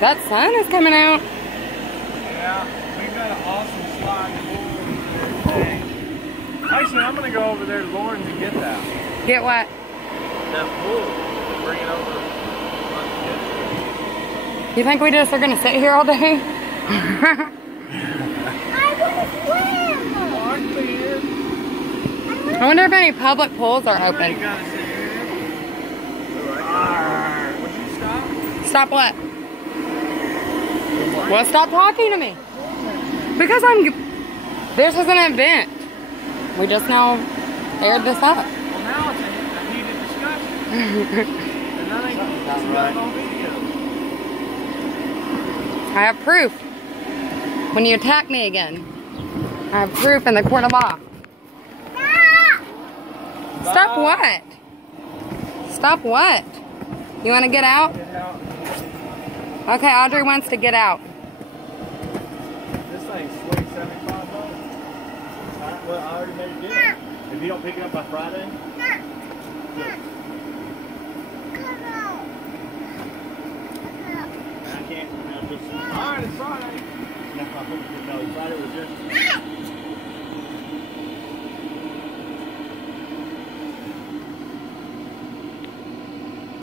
That sun is coming out. Yeah, we've got an awesome slide pool today. Actually, I'm going to go over there to Lauren's and get that. Get what? That pool. Bring it over. You think we just are going to sit here all day? I want to swim. I wonder if any public pools are You open. ain't gotta sit here. Would you stop? Stop what? Well, stop talking to me. Because this is an event. We just now aired this up. Well, now it's a heated discussion. And that ain't right on video. I have proof. When you attack me again, I have proof in the court of law. Stop what? Stop what? You want to get out? Get out. Okay, Audrey wants to get out. This thing's $75. Well, I already made it. If you don't pick it up by Friday, look.